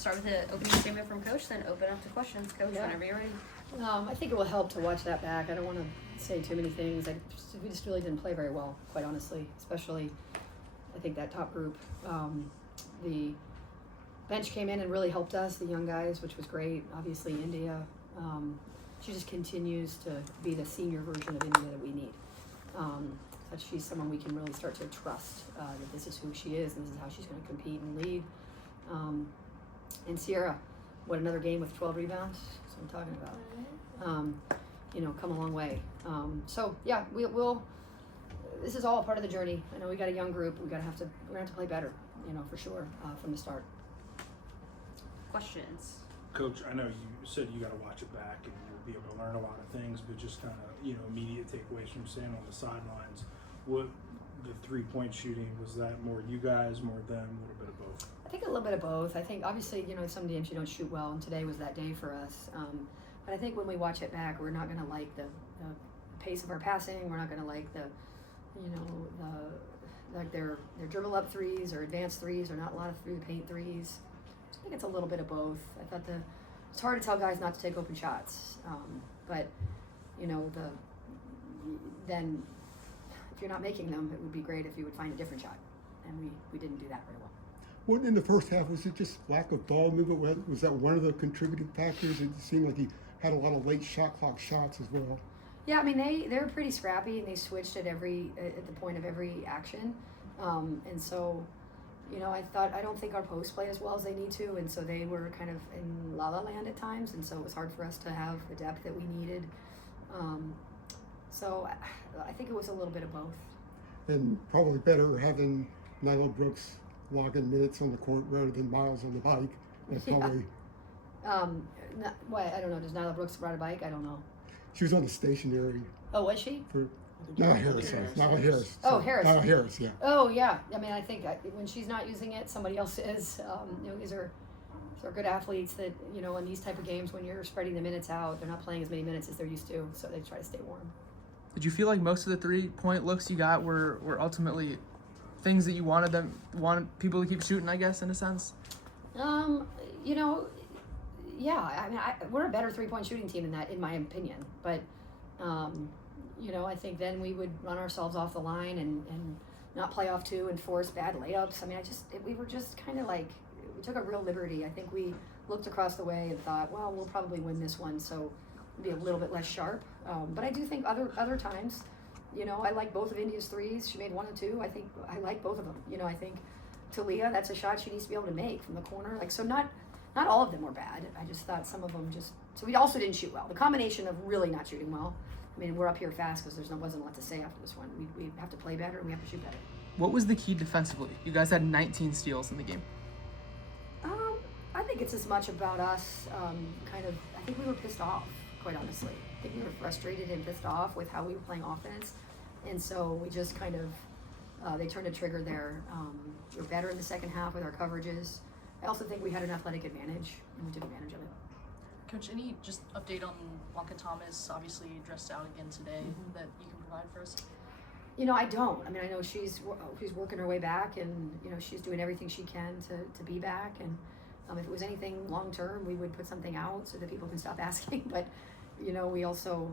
start with the opening statement from Coach, then open up to questions. Coach, whenever you're ready. I think it will help to watch that back. I don't want to say too many things. We just really didn't play very well, quite honestly. Especially, I think that top group. The bench came in and really helped us, the young guys, which was great. Obviously, India. She just continues to be the senior version of India that we need. That she's someone we can really start to trust, that this is who she is and this is how she's going to compete and lead. And Sierra, what, another game with 12 rebounds? That's what I'm talking about. Come a long way. So yeah, we'll. This is all a part of the journey. I know we got a young group. We're gonna have to play better, for sure, from the start. Questions. Coach, I know you said you got to watch it back and you'll be able to learn a lot of things, but just kind of immediate takeaways from staying on the sidelines. What the 3-point shooting, was that more you guys, more them, a little bit of both? I think a little bit of both. I think obviously some games you don't shoot well, and today was that day for us. But I think when we watch it back, we're not going to like the pace of our passing. We're not going to like their dribble up threes or advanced threes, or not a lot of through the paint threes. I think it's a little bit of both. I thought it's hard to tell guys not to take open shots, but then if you're not making them, it would be great if you would find a different shot, and we didn't do that very well. Well, in the first half, was it just lack of ball movement? Was that one of the contributing factors? It seemed like he had a lot of late shot clock shots as well. Yeah, I mean they were pretty scrappy, and they switched at the point of every action, and so. I don't think our posts play as well as they need to, and so they were kind of in la-la land at times, and so it was hard for us to have the depth that we needed. So I think it was a little bit of both. And probably better having Nyla Brooks logging minutes on the court rather than Miles on the bike. That's probably. I don't know. Does Nyla Brooks ride a bike? I don't know. She was on the stationary. Oh, was she? Not Harris. Oh, Harris. Not Harris, yeah. Oh, yeah. I mean, I think when she's not using it, somebody else is. These are good athletes that, in these type of games, when you're spreading the minutes out, they're not playing as many minutes as they're used to, so they try to stay warm. Did you feel like most of the 3-point looks you got were ultimately things that you wanted people to keep shooting, I guess, in a sense? Yeah. I mean, we're a better 3-point shooting team than that, in my opinion. But, I think then we would run ourselves off the line and not play off two and force bad layups. I mean, we were just kind of like, we took a real liberty. I think we looked across the way and thought, well, we'll probably win this one, so we'll be a little bit less sharp. But I do think other times, I like both of India's threes. She made 1 and 2. I think I like both of them. I think Talia, that's a shot she needs to be able to make from the corner. So not all of them were bad. I just thought some of them so we also didn't shoot well. The combination of really not shooting well. I mean, we're up here fast because wasn't a lot to say after this one. We have to play better and we have to shoot better. What was the key defensively? You guys had 19 steals in the game. I think it's as much about us I think we were pissed off, quite honestly. I think we were frustrated and pissed off with how we were playing offense. And so we just they turned a trigger there. We were better in the second half with our coverages. I also think we had an athletic advantage, and we took advantage of it. Coach, any just update on Wonka Thomas, obviously dressed out again today, that you can provide for us? I don't. I mean, I know she's working her way back, and, she's doing everything she can to be back. And if it was anything long-term, we would put something out so that people can stop asking. But, we also,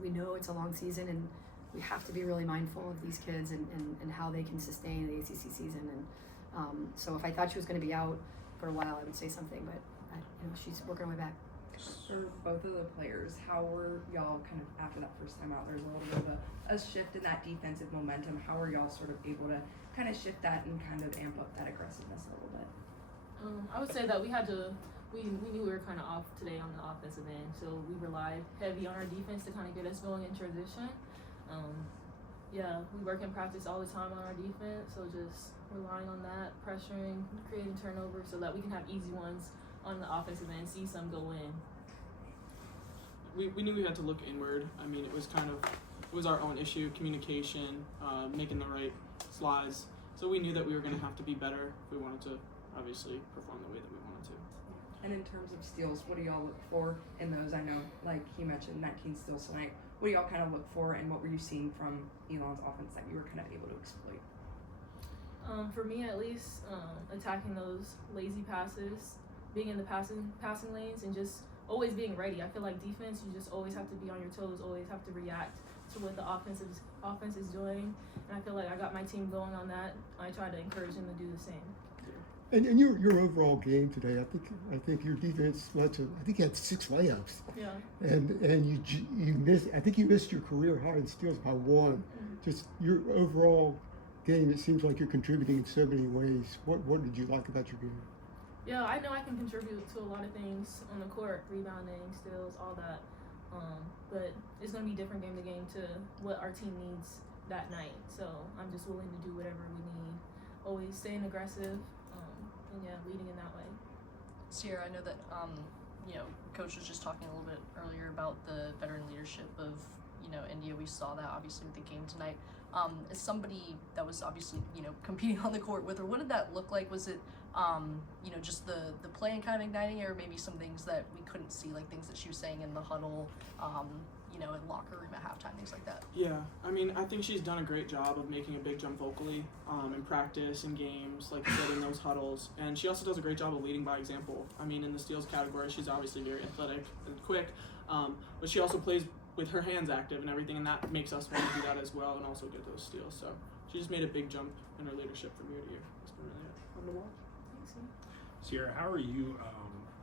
we know it's a long season, and we have to be really mindful of these kids and how they can sustain the ACC season. And so if I thought she was going to be out for a while, I would say something, but she's working her way back. For both of the players, how were y'all kind of after that first time out? There's a little bit of a shift in that defensive momentum. How are y'all sort of able to kind of shift that and kind of amp up that aggressiveness a little bit? I would say that we knew we were kind of off today on the offensive end, so we relied heavy on our defense to kind of get us going in transition. We work in practice all the time on our defense, so just relying on that, pressuring, creating turnovers so that we can have easy ones on the offensive end, see some go in. We knew we had to look inward. I mean, it was our own issue, communication, making the right slides. So we knew that we were going to have to be better if we wanted to obviously perform the way that we wanted to. And in terms of steals, what do y'all look for in those? I know, like he mentioned, 19 steals tonight. What do y'all kind of look for, and what were you seeing from Elon's offense that you were kind of able to exploit? For me, at least, attacking those lazy passes, being in the passing lanes and just always being ready. I feel like defense, you just always have to be on your toes, always have to react to what the offense is doing. And I feel like I got my team going on that. I try to encourage them to do the same. And your overall game today, I think your defense led to, I think you had 6 layups. Yeah. And you missed, I think you missed your career high in steals by 1. Mm-hmm. Just your overall game, it seems like you're contributing in so many ways. What did you like about your game? Yeah, I know I can contribute to a lot of things on the court, rebounding, steals, all that. But it's going to be different game to game to what our team needs that night. So I'm just willing to do whatever we need. Always staying aggressive, and yeah, leading in that way. Sierra, I know that Coach was just talking a little bit earlier about the veteran leadership of India. We saw that obviously with the game tonight. As somebody that was obviously competing on the court with her, what did that look like? Was it just the play and kind of igniting it, or maybe some things that we couldn't see, like things that she was saying in the huddle, in locker room at halftime, things like that? Yeah, I mean, I think she's done a great job of making a big jump vocally in practice and games, like you said, in those huddles. And she also does a great job of leading by example. I mean, in the steals category, she's obviously very athletic and quick, but she also plays with her hands active and everything, and that makes us want to do that as well and also get those steals. So she just made a big jump in her leadership from year to year. It's been really fun to watch. Sierra, how are you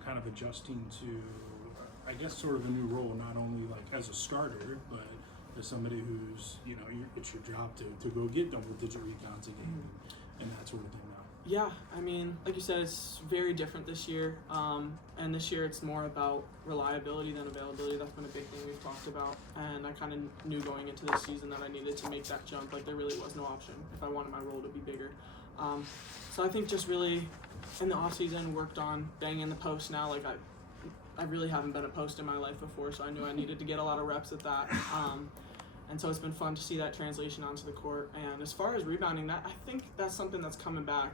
kind of adjusting to, I guess, sort of a new role, not only like as a starter, but as somebody who's, it's your job to go get double-digit rebounds a game and that sort of thing now? Yeah, I mean, like you said, it's very different this year. And this year it's more about reliability than availability. That's been a big thing we've talked about. And I kind of knew going into this season that I needed to make that jump. Like, there really was no option if I wanted my role to be bigger. So I think just really in the offseason worked on banging the post now. Like, I really haven't been a post in my life before, so I knew I needed to get a lot of reps at that. And so it's been fun to see that translation onto the court. And as far as rebounding, I think that's something that's coming back.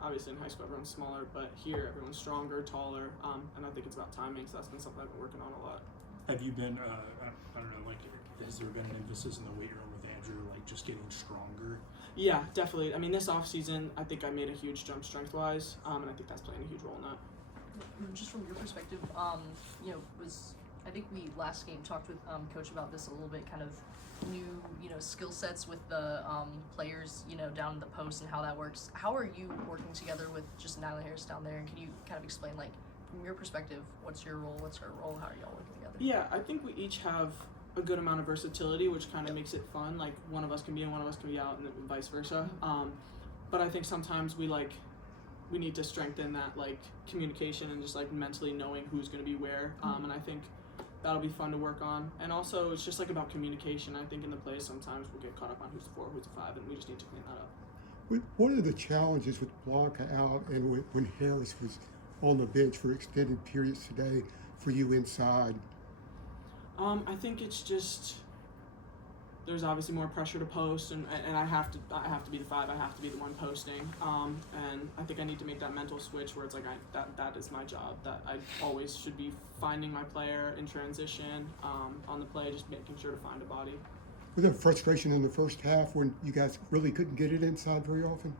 Obviously in high school everyone's smaller, but here everyone's stronger, taller, and I think it's about timing, so that's been something I've been working on a lot. Have you been, I don't know, like, has there been an emphasis in the weight room with Andrew, like just getting stronger? Yeah, definitely. I mean, this off season, I think I made a huge jump strength-wise, and I think that's playing a huge role in that. Just from your perspective, I think we last game talked with Coach about this a little bit, kind of new, skill sets with the players, down in the post and how that works. How are you working together with just Natalie Harris down there? And can you kind of explain, like, from your perspective, what's your role, what's her role, how are y'all working together? Yeah, I think we each have a good amount of versatility, which kind of makes it fun. Like, one of us can be in, one of us can be out, and then vice versa. But I think sometimes we need to strengthen that, like, communication and just, like, mentally knowing who's going to be where. And I think that'll be fun to work on. And also, it's just, like, about communication. I think in the plays sometimes we'll get caught up on who's the 4, who's the 5, and we just need to clean that up. What are the challenges with Blanca out and when Harris was on the bench for extended periods today for you inside? I think it's just there's obviously more pressure to post, and I have to be the 5. I have to be the one posting. And I think I need to make that mental switch where it's like that is my job. That I always should be finding my player in transition, on the play, just making sure to find a body. Was there frustration in the first half when you guys really couldn't get it inside very often?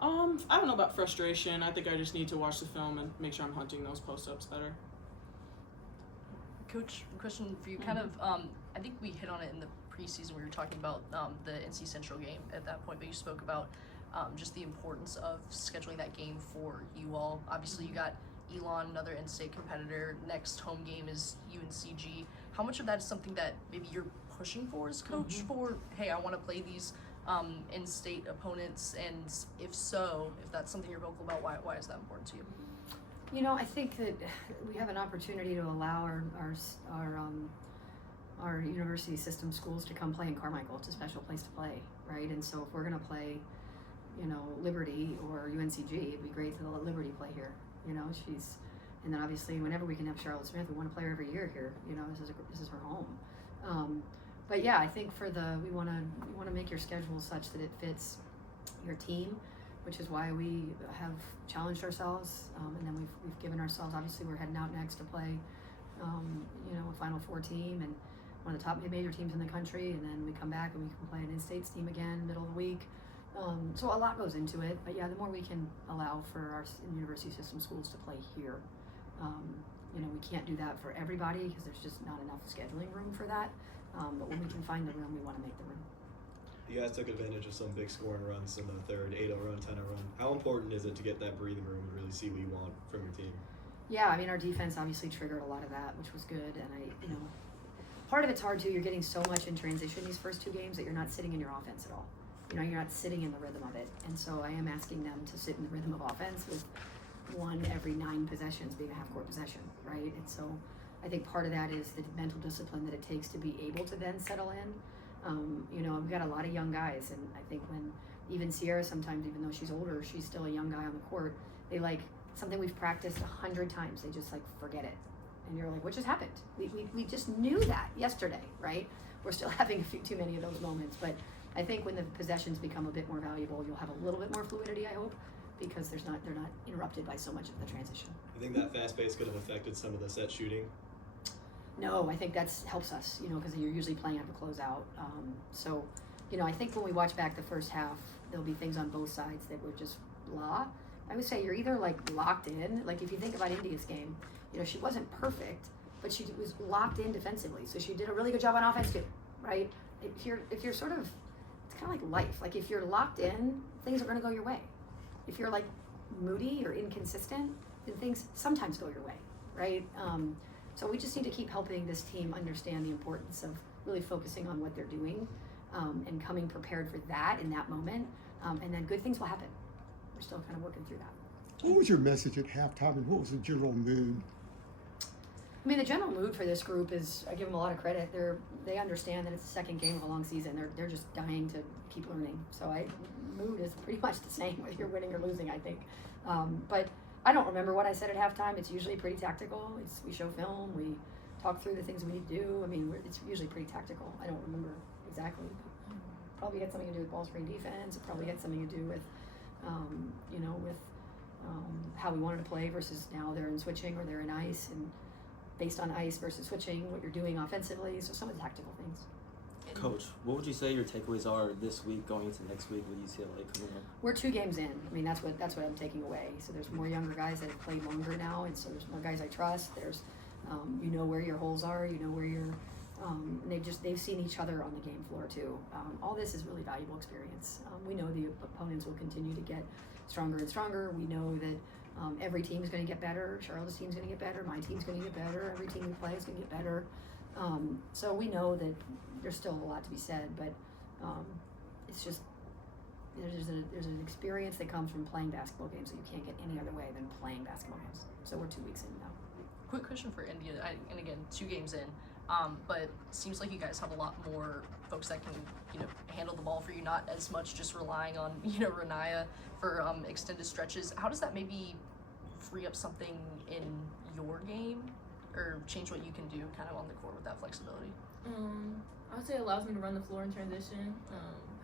I don't know about frustration. I think I just need to watch the film and make sure I'm hunting those post-ups better. Coach, question for you, kind of, I think we hit on it in the preseason. We were talking about the NC Central game at that point, but you spoke about just the importance of scheduling that game for you all. Obviously, you got Elon, another in-state competitor. Next home game is UNCG. How much of that is something that maybe you're pushing for as coach for, hey, I want to play these in-state opponents, and if so, if that's something you're vocal about, why is that important to you? I think that we have an opportunity to allow our university system schools to come play in Carmichael. It's a special place to play, right? And so if we're going to play, Liberty or UNCG, it'd be great to let Liberty play here. And then obviously whenever we can have Charlotte Smith, we want to play her every year here. This is her home. But yeah, I think we want to make your schedule such that it fits your team, which is why we have challenged ourselves, and then we've given ourselves. Obviously, we're heading out next to play, a Final Four team and one of the top major teams in the country, and then we come back and we can play an in-state team again, middle of the week. So a lot goes into it, but yeah, the more we can allow for our university system schools to play here, you know, we can't do that for everybody because there's just not enough scheduling room for that. But when we can find the room, we want to make the room. You guys took advantage of some big scoring runs in the third, 8-0 run, 10-0 run. How important is it to get that breathing room and really see what you want from your team? Yeah, I mean, our defense obviously triggered a lot of that, which was good. And you know, part of it's hard too. You're getting so much in transition these first 2 games that you're not sitting in your offense at all. You know, you're not sitting in the rhythm of it. And so I am asking them to sit in the rhythm of offense with 1 every 9 possessions being a half-court possession, right? And so I think part of that is the mental discipline that it takes to be able to then settle in. You know, we've got a lot of young guys, and I think when even Sierra sometimes, even though she's older, she's still a young guy on the court, they like something we've practiced 100 times, they just like forget it. And you're like, what just happened? We just knew that yesterday, right? We're still having a few too many of those moments, but I think when the possessions become a bit more valuable, you'll have a little bit more fluidity, I hope, because they're not interrupted by so much of the transition. I think that fast pace could have affected some of the set shooting. No, I think that helps us, you know, because you're usually playing out the closeout. So, you know, I think when we watch back the first half, there'll be things on both sides that were just blah. I would say you're either like locked in, like if you think about India's game, you know, she wasn't perfect, but she was locked in defensively. So she did a really good job on offense too, right? If you're sort of, it's kind of like life. Like if you're locked in, things are going to go your way. If you're like moody or inconsistent, then things sometimes go your way, right? So we just need to keep helping this team understand the importance of really focusing on what they're doing and coming prepared for that in that moment. And then good things will happen. We're still kind of working through that. What was your message at halftime, and what was the general mood? I mean, the general mood for this group is, I give them a lot of credit. They understand that it's the second game of a long season. They're just dying to keep learning. So mood is pretty much the same whether you're winning or losing, I think. But I don't remember what I said at halftime. It's usually pretty tactical. We show film, we talk through the things we need to do. I mean, it's usually pretty tactical. I don't remember exactly. Probably had something to do with ball screen defense. It probably had something to do with, you know, with how we wanted to play versus now they're in switching or they're in ice, and based on ice versus switching, what you're doing offensively. So some of the tactical things. Coach, what would you say your takeaways are this week going into next week with UCLA coming in? We're 2 games in. I mean, that's what I'm taking away. So there's more younger guys that have played longer now, and so there's more guys I trust. There's, you know where your holes are. You know where you're. And they've seen each other on the game floor too. All this is really valuable experience. We know the opponents will continue to get stronger and stronger. We know that every team is going to get better. Charlotte's team's going to get better. My team's going to get better. Every team we play is going to get better. So we know that there's still a lot to be said, but it's just there's an experience that comes from playing basketball games that you can't get any other way than playing basketball games. So we're 2 weeks in now. Quick question for India, and again, 2 games in, but it seems like you guys have a lot more folks that can, you know, handle the ball for you, not as much just relying on, you know, Renaya for extended stretches. How does that maybe free up something in your game or change what you can do kind of on the court with that flexibility? I would say it allows me to run the floor in transition.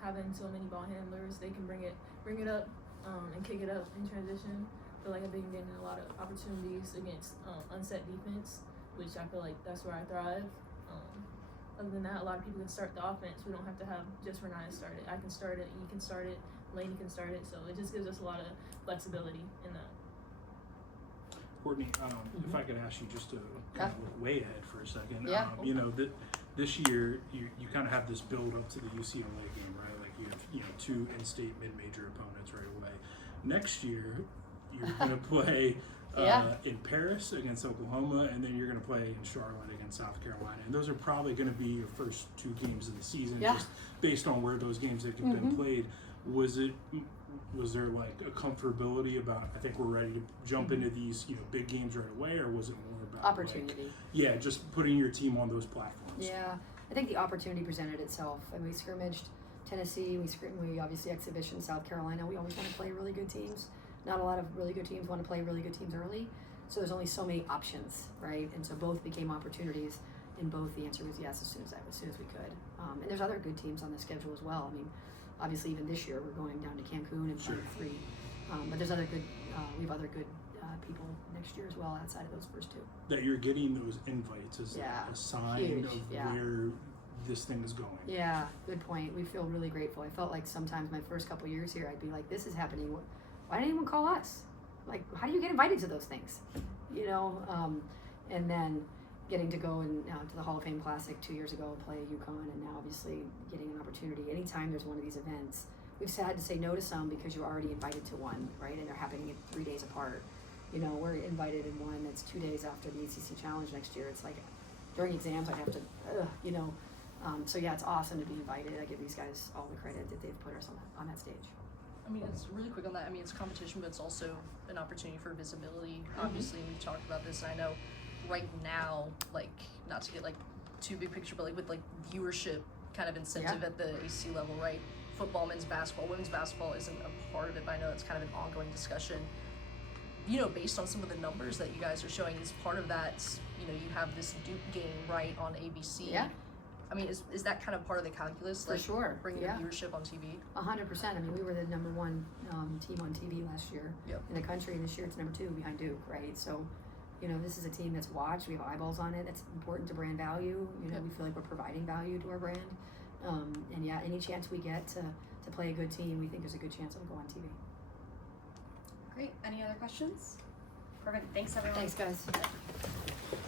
Having so many ball handlers, they can bring it up and kick it up in transition. I feel like I've been getting a lot of opportunities against unset defense, which I feel like that's where I thrive. Other than that, a lot of people can start the offense. We don't have to have just Renaya start it. I can start it, you can start it, Lainey can start it. So it just gives us a lot of flexibility in that. Courtney, if I could ask you just to kind of look way ahead for a second. Yeah. You know, this year you kind of have this build up to the UCLA game, right? Like you have, you know, 2 in-state mid-major opponents right away. Next year you're going to play in Paris against Oklahoma, and then you're going to play in Charlotte against South Carolina. And those are probably going to be your first 2 games of the season, just based on where those games have been played. Was there like a comfortability about, I think we're ready to jump into these, you know, big games right away, or was it more about Opportunity. Like, just putting your team on those platforms? Yeah, I think the opportunity presented itself, and we scrimmaged Tennessee. We obviously exhibition South Carolina. We always want to play really good teams. Not a lot of really good teams want to play really good teams early, so there's only so many options, right? And so both became opportunities. In both, the answer was yes as soon as we could. And there's other good teams on the schedule as well. I mean, obviously even this year we're going down to Cancun and playing 3. But there's other good. We have other good people next year as well outside of those first 2. That you're getting those invites is a sign of where this thing is going. Yeah, good point. We feel really grateful. I felt like sometimes my first couple years here, I'd be like, this is happening. Why didn't anyone call us? Like, how do you get invited to those things? You know, and then getting to go to the Hall of Fame Classic 2 years ago and play UConn, and now obviously getting an opportunity. Anytime there's one of these events, we've had to say no to some because you're already invited to one, right? And they're happening 3 days apart. You know, we're invited in one that's 2 days after the ACC Challenge next year. It's like during exams, I'd have to, you know. So yeah, it's awesome to be invited. I give these guys all the credit that they've put us on that stage. I mean, it's really quick on that. I mean, it's competition, but it's also an opportunity for visibility. Obviously, we've talked about this, and I know right now, like, not to get like too big picture, but like with like viewership kind of incentive at the ACC level, right? Football, men's basketball, women's basketball isn't a part of it, but I know it's kind of an ongoing discussion. You know, based on some of the numbers that you guys are showing, is part of that, you know, you have this Duke game right on ABC. Yeah. I mean, is that kind of part of the calculus? For like sure, bringing yeah. the viewership on TV? 100%. I mean, we were the number one team on TV last year in the country, and this year it's number 2 behind Duke, right? So, you know, this is a team that's watched. We have eyeballs on it. That's important to brand value. You know, we feel like we're providing value to our brand. And yeah, any chance we get to play a good team, we think there's a good chance it'll go on TV. Great. Any other questions? Perfect. Thanks, everyone. Thanks, guys.